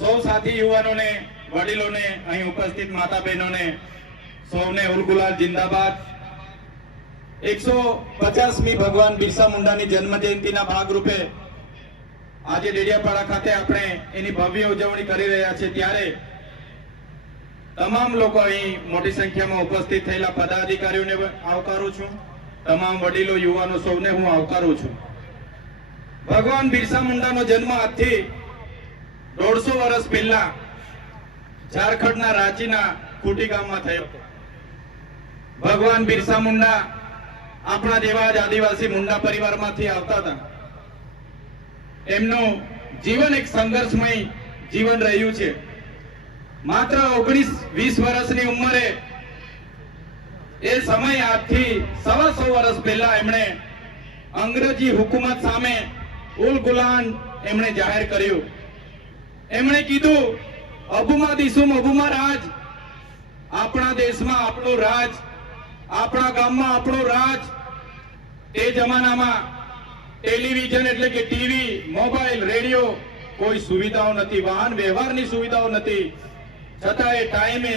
સૌ સાથી યુવાનોને, વડીલોને, અહીં ઉપસ્થિત માતા બહેનોને સૌને ઉલગુલાલ જિંદાબાદ। 150મી ભગવાન બિરસા મુંડાની જન્મ જયંતિના ભાગરૂપે આજે ડેડિયાપાડા ખાતે આપણે એની ભવ્ય ઉજવણી કરી રહ્યા છીએ। ત્યારે તમામ લોકો અહીં મોટી સંખ્યામાં ઉપસ્થિત થયેલા પદાધિકારીઓને આવકારું છું। તમામ વડીલો, યુવાનો સૌને હું આવકારું છું। ભગવાન બિરસા મુંડાનો જન્મ આજથી 150 વર્ષ પહેલા ઝારખંડના રાંચીના ખૂટી ગામમાં થયો। ભગવાન બિરસા મુંડા આપણા જેવા જ આદિવાસી મુંડા પરિવારમાંથી આવતા હતા। એમનું જીવન એક સંઘર્ષમય જીવન રહ્યું છે। માત્ર 19-20 વર્ષની ઉંમરે એ સમય આજથી 125 વર્ષ પહેલા એમણે અંગ્રેજી હુકુમત સામે ઉલગુલાન એમણે જાહેર કર્યું। એમણે કીધું, અબુમા દિસુમ અબુમા રાજ, આપણા દેશમાં આપણું રાજ, આપણા ગામમાં આપણું રાજ। તે જમાનામાં ટેલિવિઝન એટલે કે ટીવી, મોબાઈલ, રેડિયો કોઈ સુવિધાઓ નથી, વાહન વ્યવહારની સુવિધાઓ નથી, છતાં એ ટાઈમે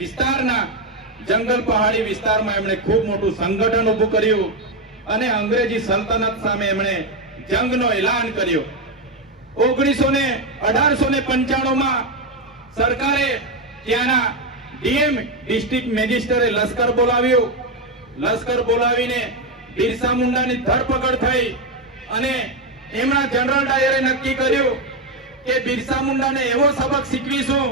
વિસ્તારના જંગલ પહાડી વિસ્તારમાં એમણે ખૂબ મોટું સંગઠન ઊભું કર્યું અને અંગ્રેજી સલ્તનત સામે એમણે જંગનો એલાન કર્યો। 1895માં સરકારે ત્યાંના ડીએમ ડિસ્ટ્રિક્ટ મેજિસ્ટ્રેટે લશ્કર બોલાવ્યું। લશ્કર બોલાવીને બિરસા મુંડાની ધરપકડ થઈ અને એમના જનરલ ડાયરે નક્કી કર્યું કે બિરસા મુંડાને એવો સબક શીખવીશું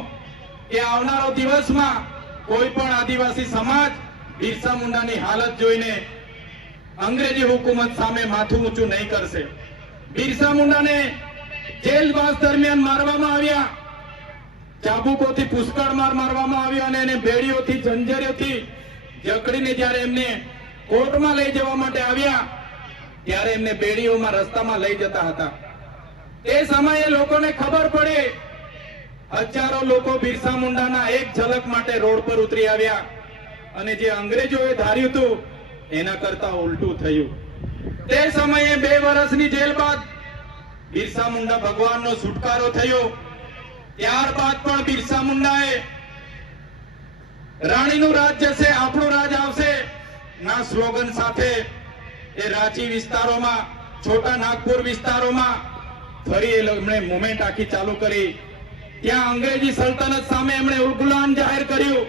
કે આવનારો દિવસમાં કોઈ પણ આદિવાસી સમાજ બિરસા મુંડાની હાલત જોઈને અંગ્રેજી હુકુમત સામે માથું ઊંચું નહીં કરશે। બિરસા મુંડાને જેલવાસ દરમિયાન મારવામાં આવ્યા, ચાબુકોથી પુષ્કળ મારવામાં આવ્યો અને એને બેડીઓથી, જંજીરોથી જકડીને જ્યારે એમને કોર્ટમાં લઈ જવા માટે આવ્યા ત્યારે એમને બેડીઓમાં રસ્તામાં લઈ જતા હતા। તે સમયે લોકોને ખબર પડી, હજારો લોકો બિરસા મુંડાના એક ઝલક માટે રોડ પર ઉતરી આવ્યા અને જે અંગ્રેજોએ ધાર્યું હતું એના કરતા ઉલટું થયું। તે સમયે 2 વર્ષની જેલ બાદ બિરસા મુંડા ભગવાનનો છુટકારો થયો। ત્યારબાદ પણ બિરસા મુંડાએ રાણીનું રાજ જશે, આપણું રાજ આવશે ના સ્લોગન સાથે એ રાંચી વિસ્તારોમાં, છોટા નાગપુર વિસ્તારોમાં ફરી એમણે મુવમેન્ટ આખી ચાલુ કરી। ત્યાં અંગ્રેજી સલ્તનત સામે એમણે ઉલગુલાન જાહેર કર્યું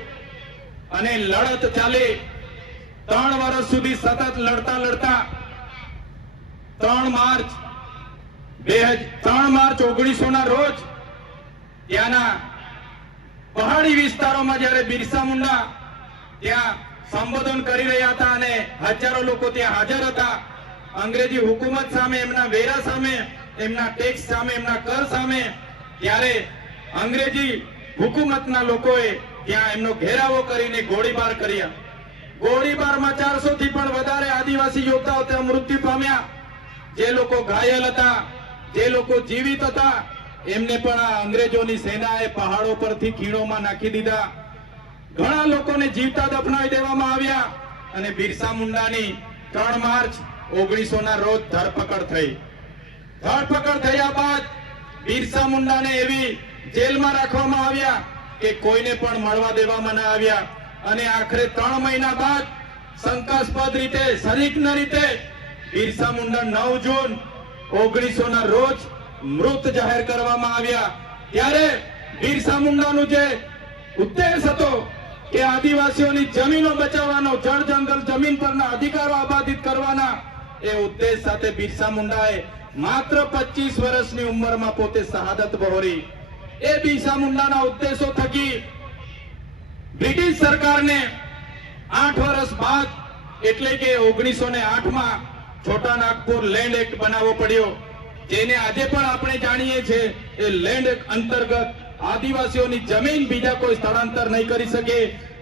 અને લડત ચાલી। 3 વર્ષ સુધી સતત લડતા લડતા 3 માર્ચ 1900 ના રોજ ત્યાંના પહાડી વિસ્તારોમાં જ્યારે બિરસા મુંડા ત્યાં સંબોધન કરી રહ્યા હતા અને હજારો લોકો ત્યાં હાજર હતા, અંગ્રેજી હુકુમત સામે, એમના વેરા સામે, એમના ટેક્સ સામે, એમના કર સામે, ત્યારે અંગ્રેજી હુકુમતના લોકોએ ત્યાં એમનો ઘેરાવો કરીને ગોળીબાર કર્યા। ગોળીબારમાં 400 થી પણ વધારે આદિવાસી યોદ્ધાઓ ત્યાં મૃત્યુ પામ્યા। જે લોકો ઘાયલ હતા, જે લોકો જીવિત હતા, એમને પણ આ અંગ્રેજોની સેનાએ પહાડો પરથી ખીણોમાં નાખી દીધા। ઘણા લોકોને જીવતા દફનાવી દેવામાં આવ્યા અને બિરસા મુંડાની 3 માર્ચ 1900 ના રોજ ધરપકડ થઈ। ધરપકડ થયા બાદ બિરસા મુંડાને એવી જેલમાં રાખવામાં આવ્યા કે કોઈને પણ મળવા દેવામાં ન આવ્યા અને આખરે 3 મહિના બાદ શંકાસ્પદ રીતે, સરીગ્ન રીતે બિરસા મુંડા 9 જૂન 1900 ના રોજ મૃત જાહેર કરવામાં આવ્યા। ત્યારે બિરસા મુંડાનું જે ઉદ્દેશ હતો કે આદિવાસીઓની જમીનો બચાવવાનો, જળ જંગલ જમીન પરના અધિકારો આબાદિત કરવાના, એ ઉદ્દેશ સાથે બિરસા મુંડાએ માત્ર 25 વર્ષની ઉંમરમાં પોતે શહાદત વહોરી। એ બિરસા મુંડાના ઉદ્દેશો થકી બ્રિટિશ સરકારને 8 વર્ષ બાદ એટલે કે 1908માં છોટા નાગપુર લેન્ડ એક્ટ બનાવવો પડ્યો, જેને આજે પણ આપણે જાણીએ છીએ એ લેન્ડ એક્ટ અંતર્ગત આદિવાસીઓની જમીન બીજા કોઈ સ્થળાંતર નહીં કરી શકે,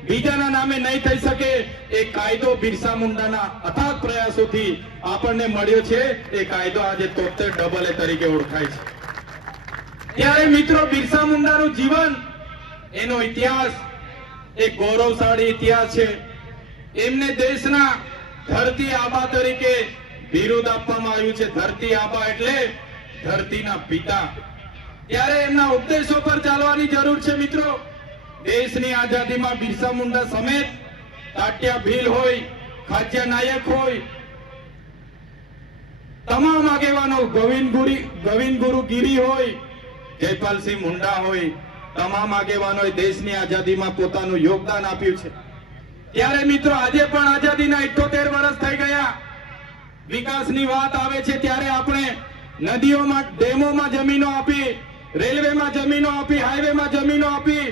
બીજાના નામે નહીં થઈ શકે। એ કાયદો બિરસા મુંડાના અથાગ પ્રયાસોથી આપણને મળ્યો છે। એ કાયદો આજે 73 તરીકે ઓળખાય છે। ત્યારે મિત્રો, બિરસા મુંડાનું જીવન, એનો ઇતિહાસ એક ગૌરવશાળી ઇતિહાસ છે। એમને દેશના ધરતી આબા તરીકે બિરુદ આપવામાં આવ્યું છે। ધરતી આબા એટલે ધરતીના પિતા। ત્યારે એમના ઉપદેશો પર ચાલવાની જરૂર છે મિત્રો. દેશની આઝાદીમાં બિરસા મુંડા સમેત તાત્યા ભીલ હોય, ખાચર નાયક હોય, તમામ આગેવાનો ગોવિંદ ગુરુ ગીરી હોય, જયપાલસિંહ મુંડા હોય, તમામ આગેવાનોએ દેશની આઝાદીમાં પોતાનું યોગદાન આપ્યું છે. ત્યારે મિત્રો આજે પણ આઝાદીના 78 વર્ષ થઈ ગયા. વિકાસની વાત આવે છે ત્યારે આપણે નદીઓમાં, ડેમોમાં જમીનો આપી, રેલવેમાં જમીનો આપી, હાઈવેમાં જમીનો આપી,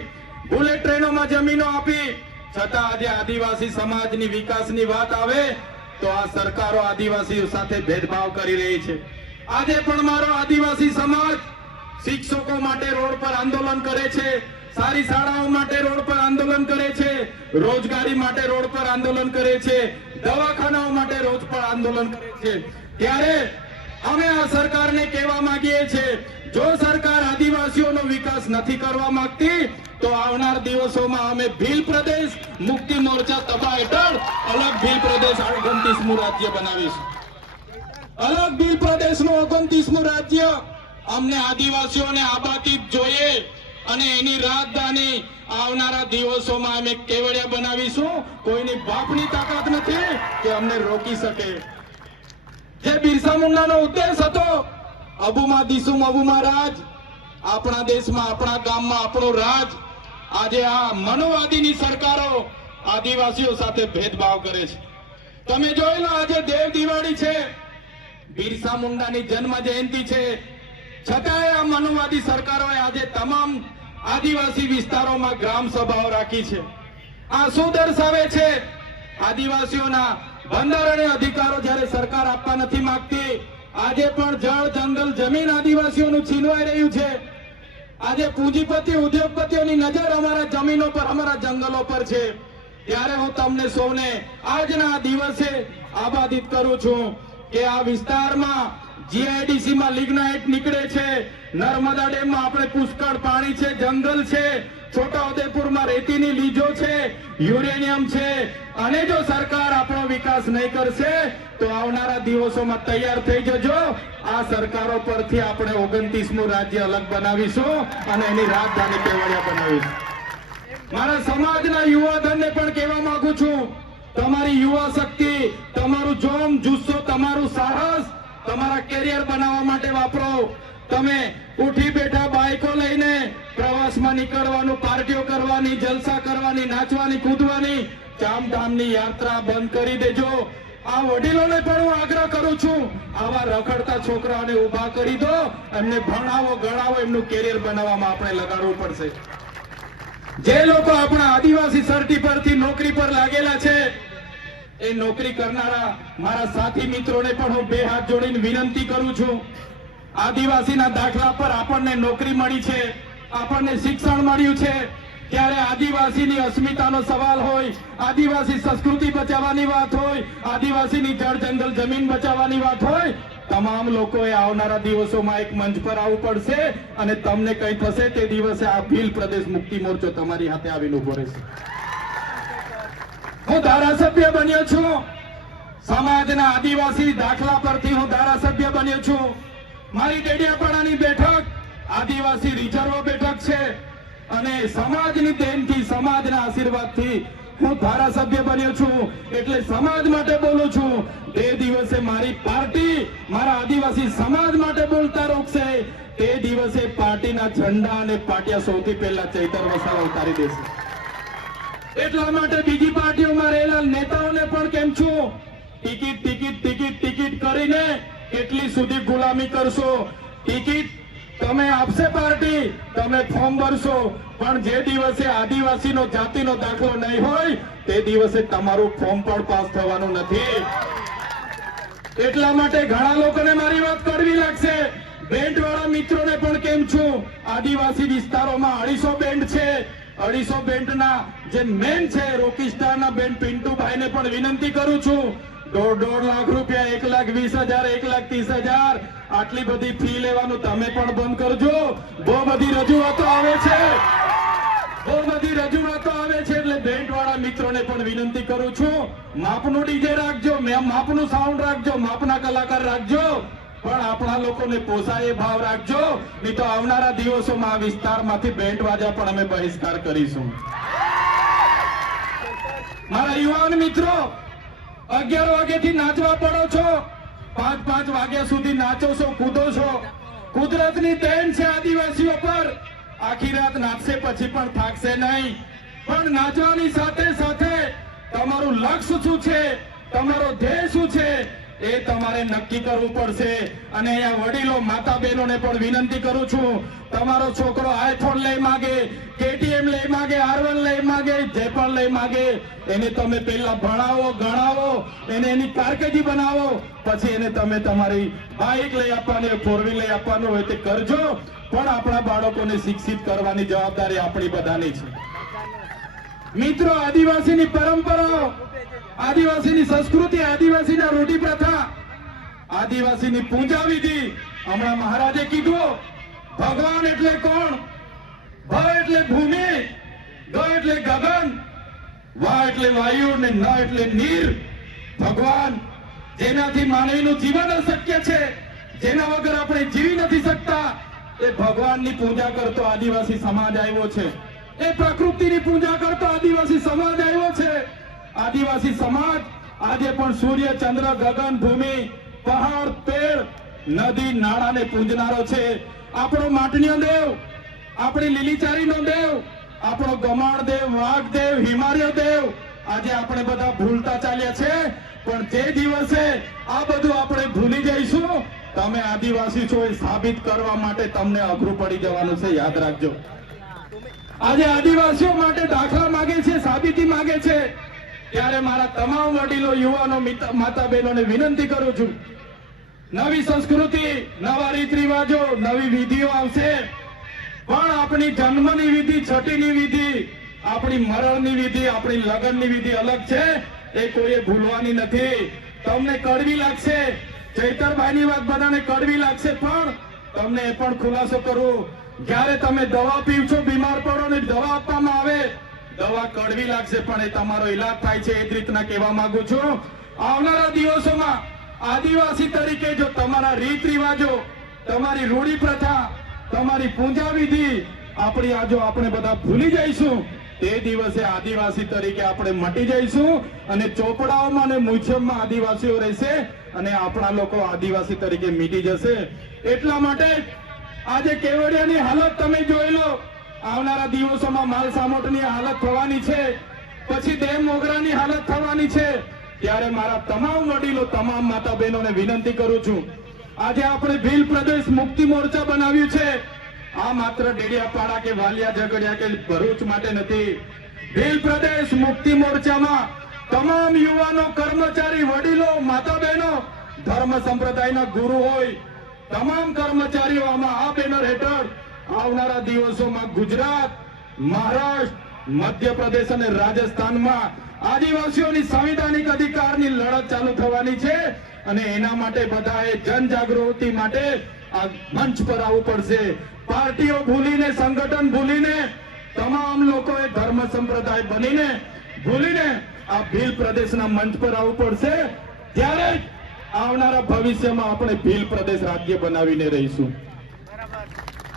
બુલેટ ટ્રેનોમાં જમીનો આપી, છતાં આજે આદિવાસી સમાજની વિકાસની વાત આવે તો આ સરકારો આદિવાસીઓ સાથે ભેદભાવ કરી રહી છે. આજે પણ મારો આદિવાસી સમાજ શિક્ષકો માટે રોડ પર આંદોલન કરે છે, સારી શાળાઓ માટે રોડ પર આંદોલન કરે છે, રોજગારી માટે રોડ પર આંદોલન કરે છે, દવાખાનાઓ માટે રોજ પર આંદોલન કરે છે. ત્યારે અમે આ સરકારને કહેવા માંગીએ છીએ, જો સરકાર આદિવાસીઓનો વિકાસ નથી કરવા માંગતી તો આવનાર દિવસોમાં અમે ભીલ પ્રદેશ મુક્તિ મોરચા તબા હેઠળ અલગ ભીલ પ્રદેશ 29મું રાજ્ય બનાવીશું. અલગ ભીલ પ્રદેશનું 29મું રાજ્ય અમને આદિવાસીઓને આબાદી જોઈએ અને એની રાજધાની આવનારા દિવસોમાં અમે કેવડિયા બનાવીશું. કોઈની બાપની તાકાત નથી કે અમને રોકી શકે. જે બિરસા મુંડાનો ઉદ્દેશ હતો, અબુમાં દીસુમ અબુમાં રાજ, આપણા દેશમાં, આપણા ગામમાં આપણું રાજ, આજે આ મનોવાદીની સરકારો આદિવાસીઓ સાથે ભેદભાવ કરે છે. તમે જોઈ લો, આજે દેવ દિવાળી છે, બિરસા મુંડાની જન્મ જયંતિ છે, છતાંય આ મનોવાદી સરકારોએ આજે તમામ આદિવાસી વિસ્તારોમાં ગ્રામ સભાઓ રાખી છે. આ શું દર્શાવે છે? આદિવાસીઓના બંધારણીય અધિકારો જ્યારે સરકાર આપવા નથી માંગતી, આજે પણ જળ, જંગલ, જમીન આદિવાસીઓનું છીનવાઈ રહ્યું છે. આજે પૂંજીપતિ, ઉદ્યોગપતિઓની નજર અમારા જમીનો પર, અમારા જંગલો પર છે. ત્યારે હું તમને સૌને આજના દિવસે આબાદિત કરું છું કે આ વિસ્તારમાં જીઆઈડીસી માં લિગ્નાઇટ નીકળે છે, નર્મદા ડેમમાં આપણે પુષ્કળ પાણી છે, જંગલ છે, છોટાઉદેપુરમાં રેતીની લીજો છે, યુરેનિયમ છે. અને જો સરકાર આપણો વિકાસ નહીં કરશે તો આવનારા દિવસોમાં તૈયાર થઈ જજો. આ સરકારો પરથી આપણે 29મું રાજ્ય અલગ બનાવીશું અને એની રાજધાની કેવડિયા બનાવીશું. મારા સમાજના યુવાધનને પણ કહેવા માંગુ છું, તમારી યુવા શક્તિ, તમારું જોમ, જુસ્સો, તમારું સાહસ તમારા કેરિયર બનાવવા માટે વાપરો. તમે ઉઠી બેઠા બાઇકો લઈને પ્રવાસમાં નીકળવાનું, પાર્ટીઓ કરવાની, જલસા કરવાની, નાચવાની, કૂદવાની, ચામધામની યાત્રા બંધ કરી દેજો. આ વડીલોને પણ હું આગ્રહ કરું છું, આવા રખડતા છોકરાઓને ઉભા કરી દો, એમને ભણાવો, ગણાવો, એમનું કેરિયર બનાવવામાં આપણે લગાડવું પડશે. જે લોકો આપણા આદિવાસી સર્ટી પરથી નોકરી પર લાગેલા છે, એ નોકરી કરનારા મારા સાથી મિત્રોને પણ હું બે હાથ જોડીને વિનંતી કરું છું. આદિવાસીના દાખલા પર આપણને નોકરી મળી છે, આપણને શિક્ષણ મળ્યું છે, ત્યારે આદિવાસીની અસ્મિતાનો સવાલ હોય, આદિવાસી સંસ્કૃતિ બચાવવાની વાત હોય, આદિવાસીની જળ, જંગલ, જમીન બચાવવાની વાત હોય, તમામ લોકોએ આવનારા દિવસોમાં એક મંચ પર આવવું પડશે અને તમને કંઈ થશે તે દિવસે આ ભીલ પ્રદેશ મુક્તિ મોરચો તમારી હાથે આવીને ઉભો રહેશે. હું ધારાસભ્ય બન્યો છું, સમાજના આદિવાસી દાખલા પરથી હું ધારાસભ્ય બન્યો છું. મારી ડેડિયાપાડાની બેઠક આદિવાસી રિઝર્વ બેઠક છે અને સમાજની દેનથી, સમાજના આશીર્વાદથી હું ધારાસભ્ય બન્યો છું. એટલે સમાજ માટે બોલું છું. તે દિવસે મારી પાર્ટી મારા આદિવાસી સમાજ માટે બોલતા રોકશે, તે દિવસે પાર્ટીના ઝંડા અને પાટિયા સૌથી પહેલા ચૈતર વસાવા ઉતારી દેશે. એટલા માટે બીજી પાર્ટીઓમાં રહેલા નેતાઓને પણ કેમ છું, ટિકિટ ટિકિટ ટિકિટ ટિકિટ કરીને કેટલી સુધી ગુલામી કરશો? ટિકિટ તમે આપશે પાર્ટી, તમે ફોર્મ ભરશો, પણ જે દિવસે આદિવાસીનો જાતિનો દાખલો નહીં હોય તે દિવસે તમારું ફોર્મ પણ પાસ થવાનું નથી. એટલા માટે ઘણા લોકોને મારી વાત કડવી લાગશે. બેન્ડ વાળા મિત્રોને પણ કેમ છું, આદિવાસી વિસ્તારોમાં 250 બેન્ડ છે. 250 બેન્ડના જે મેન છે રોકીસ્ટારના બેન્ડ પિન્ટુભાઈને પણ વિનંતી કરું છું, 1.5 લાખ રૂપિયા, 1,20,000, 1,30,000 આટલી બધી ફી લેવાનું તમે પણ બંધ કરજો. બહુ બધી રજૂઆતો આવે છે, એટલે બેન્ડ વાળા મિત્રોને પણ વિનંતી કરું છું, માપનું ડીજે રાખજો, માપનું સાઉન્ડ રાખજો, માપના કલાકાર રાખજો. પણ આપણા લોકોને પોસાય એ ભાવ રાખજો, નહીં તો આવનારા દિવસોમાં આ વિસ્તારમાંથી બેન્ડ વાજા પણ અમે બહિષ્કાર કરીશું. મારા યુવાન મિત્રો, 11 વાગ્યાથી નાચવા પડો છો, 5 વાગ્યા સુધી નાચો છો, કૂદો છો. કુદરતની દેન છે આદિવાસીઓ પર. આખી રાત નાચશે પછી પણ થાકશે નહીં. પણ નાચવાની સાથે સાથે તમારું લક્ષ્ય શું છે, તમારો ધ્યેય શું છે, એ તમારે નક્કી કરવું પડશે. અને અહીંયા વડીલો માતા બહેનોને પણ વિનંતી કરું છું, તમારો છોકરો આઈફોન લઈ માગે, KTM લઈ માગે, R1 લઈ માગે, જે પણ લઈ માગે, એને તમે પહેલા ભણાવો, ગણાવો, એને એની કારકિર્દી બનાવો, પછી એને તમે તમારી બાઇક લઈ આપવાની, 4 વ્હીલ લઈ આપવાનું હોય તે કરજો. પણ આપણા બાળકોને શિક્ષિત કરવાની જવાબદારી આપણી બધાની છે. મિત્રો, આદિવાસીની પરંપરાઓ, આદિવાસીની સંસ્કૃતિ, આદિવાસીના રૂઢી પ્રથા, આદિવાસીની પૂજા વિધિ, હમણાં મહારાજે કીધું, ભગવાન એટલે કોણ? ભ એટલે ભૂમિ, ગ એટલે ગગન, વા એટલે વાયુ ને ન એટલે નીર. ભગવાન, જેનાથી માનવીનું જીવન અશક્ય છે, જેના વગર આપણે જીવી નથી શકતા, એ ભગવાનની પૂજા કરતો આદિવાસી સમાજ આવ્યો છે. એ પ્રકૃતિની પૂજા કરતો આદિવાસી સમાજ આવ્યો છે. આદિવાસી સમાજ આજે પણ સૂર્ય, ચંદ્ર, ગગન, ભૂમિ, પહાડ, પેડ, નદી, નાળાને પૂજનારો છે. આપણો માટણીયો દેવ, આપણી લીલીચારીનો દેવ, આપણો ગમાણ દેવ, વાઘ દેવ, હિમાલય દેવ આજે આપણે બધા ભૂલતા ચાલ્યા છે. પણ જે દિવસે આ બધું આપણે ભૂલી જઈશું, તમે આદિવાસી છો એ સાબિત કરવા માટે તમને અઘરું પડી જવાનું છે. યાદ રાખજો. આજે આદિવાસીઓ માટે દાખલા માંગે છે, સાબિતી માંગે છે. ત્યારે મારા તમામ વડીલો, યુવાનો, માતા બહેનોને વિનંતી કરું છું, નવી સંસ્કૃતિ, નવા રીત રિવાજો, નવી વિધિઓ આવશે. પણ આપણી જન્મની વિધિ, છઠ્ઠીની વિધિ, આપણી મરણની વિધિ, આપણી લગ્નની વિધિ અલગ છે. એ કોઈએ ભૂલવાની નથી. તમને કડવી લાગશે, ચૈતરભાઈની વાત બધાને કડવી લાગશે, પણ તમને એ પણ ખુલાસો કરું, જ્યારે તમે દવા પીવશો, બીમાર પડો ને દવા આપવામાં આવે, દવા કડવી લાગશે, પણ એ તમારો ઈલાજ થાય છે. એ જ રીતના કહેવા માંગુ છું, આવનારા દિવસોમાં આદિવાસી તરીકે જો તમારા રીત રિવાજો, તમારી રૂઢી પ્રથા, તમારી પૂજા વિધિ આપણી આજો આપણે બધા ભૂલી જઈશું, તે દિવસે આદિવાસી તરીકે આપણે મટી જઈશું. અને ચોપડાઓમાં અને મ્યુઝિયમમાં આદિવાસીઓ રહેશે અને આપણા લોકો આદિવાસી તરીકે મીટી જશે. એટલા માટે આજે કેવડિયાની હાલત તમે જોઈ લો. આવનારા દિવસોમાં માલ સામોટની હાલત થવાની છે, પછી ડેમ મોગરાની હાલત થવાની છે. ત્યારે મારા તમામ વડીલો, તમામ માતા બહેનોને વિનંતી કરું છું, આજે આપણે ભીલ પ્રદેશ મુક્તિ મોરચા બનાવ્યું છે. આ માત્ર ડેડિયાપાડા કે વાલિયા ઝઘડિયા કે ભરૂચ માટે નથી. ભીલ પ્રદેશ મુક્તિ મોરચામાં તમામ યુવાનો, કર્મચારી, વડીલો, માતા બહેનો, ધર્મ સંપ્રદાયના ગુરુ હોય, તમામ કર્મચારીઓ આમાં આ બેનર હેઠળ આવનારા દિવસોમાં ગુજરાત, મહારાષ્ટ્ર, મધ્યપ્રદેશ અને રાજસ્થાનમાં આદિવાસીઓની સંવિધાનિક અધિકારની લડત ચાલુ થવાની છે. અને એના માટે બધાએ જનજાગૃતિ માટે આ મંચ પર આવવું પડશે. પાર્ટીઓ ભૂલીને, સંગઠન ભૂલીને, તમામ લોકોએ ધર્મ સંપ્રદાય બનીને ભૂલીને આ ભીલ પ્રદેશના મંચ પર આવવું પડશે. ત્યારે આવનારા ભવિષ્યમાં આપણે ભીલ પ્રદેશ રાજ્ય બનાવીને રહીશું.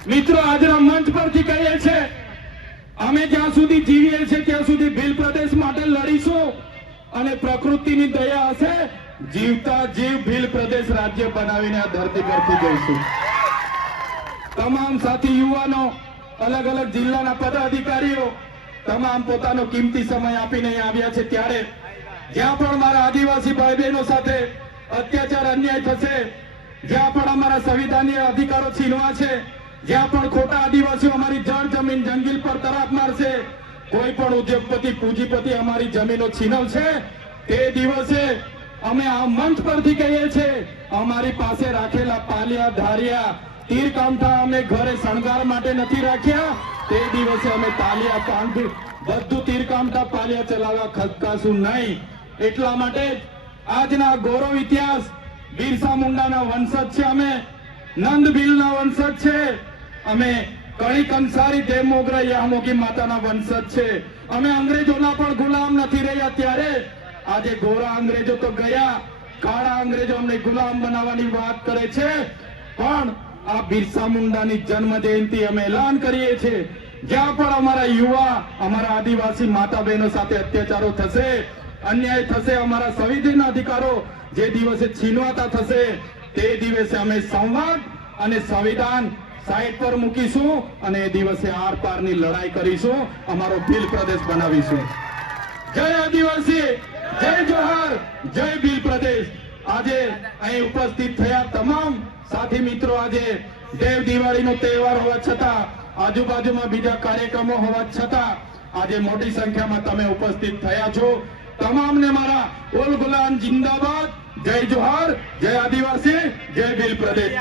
મિત્રો, આજના મંચ પરથી કહીએ છીએ, અમે જ્યાં સુધી જીવીએ છીએ ત્યાં સુધી ભીલ પ્રદેશ માટે લડીશું. અને પ્રકૃતિની દયા હશે, જીવતા જીવ ભીલ પ્રદેશ રાજ્ય બનાવીને આ ધરતી પરથી જઈશું. તમામ સાથી યુવાનો, અલગ અલગ જિલ્લાના પદાધિકારીઓ તમામ પોતાનો કિંમતી સમય આપીને અહીં આવ્યા છે. ત્યારે જ્યાં પણ મારા આદિવાસી ભાઈ બહેનો સાથે અત્યાચાર, અન્યાય થશે, જ્યાં પણ અમારા સંવિધાનીય અધિકારો છીનવા છે, જ્યાં પણ ખોટા આદિવાસીઓ અમારી જળ જમીન, જંગલ પર તરાપ મારશે, કોઈ પણ ઉદ્યોગપતિ, પૂંજીપતિ અમારી જમીનો છીનવશે, તે દિવસે અમે આ મંચ પરથી કહીએ છીએ, અમારી પાસે રાખેલા પાલિયા, ધારિયા, તીર કામઠા અમે ઘરે શણગાર માટે નથી રાખ્યા. તે દિવસે અમે તાલિયા, કાંઠ, બધું તીર કામઠા, પાલિયા ચલાવવા ખસકાશું નહીં. એટલા માટે આજના ગૌરવ ઇતિહાસ, બિરસા મુંડાના વંશજ છે અમે, નંદ ભીલના વંશજ છે અમે, કણી કંસારી, દેવ મોગરા, યામોગી માતાના વંશજ છે અમે. અંગ્રેજોના પણ ગુલામ નથી રહ્યા. ત્યારે આજે ગોરા અંગ્રેજો તો ગયા, કાળા અંગ્રેજો અમને ગુલામ બનાવવાની વાત કરે છે, પણ આ બિરસા મુંડાની જન્મ જયંતિ અમે એલાન કરીએ છીએ, જ્યાં પણ અમારા યુવા, અમારા આદિવાસી માતા બહેનો સાથે અત્યાચારો થશે, અન્યાય થશે, અમારા સંવિધાનના અધિકારો જે દિવસે છીનવાતા થશે, તે દિવસે અમે સંવાદ અને સંવિધાન સાઈડ પર મૂકીશું અને એ દિવસે આર પારની લડાઈ કરીશું, અમારો ભીલ પ્રદેશ બનાવીશું. જય આદિવાસી, જય જોહાર, જય ભીલ પ્રદેશ. આજે અહીં ઉપસ્થિત થયા તમામ સાથી મિત્રો, આજે દેવ દિવાળીનો તહેવાર હોવા છતાં, આજુબાજુમાં બીજા કાર્યક્રમો હોવા છતાં આજે મોટી સંખ્યામાં તમે ઉપસ્થિત થયા છો. તમામને મારા ઓલ ગુલામ જિંદાબાદ, જય જોહાર, જય આદિવાસી, જય ભીલ પ્રદેશ.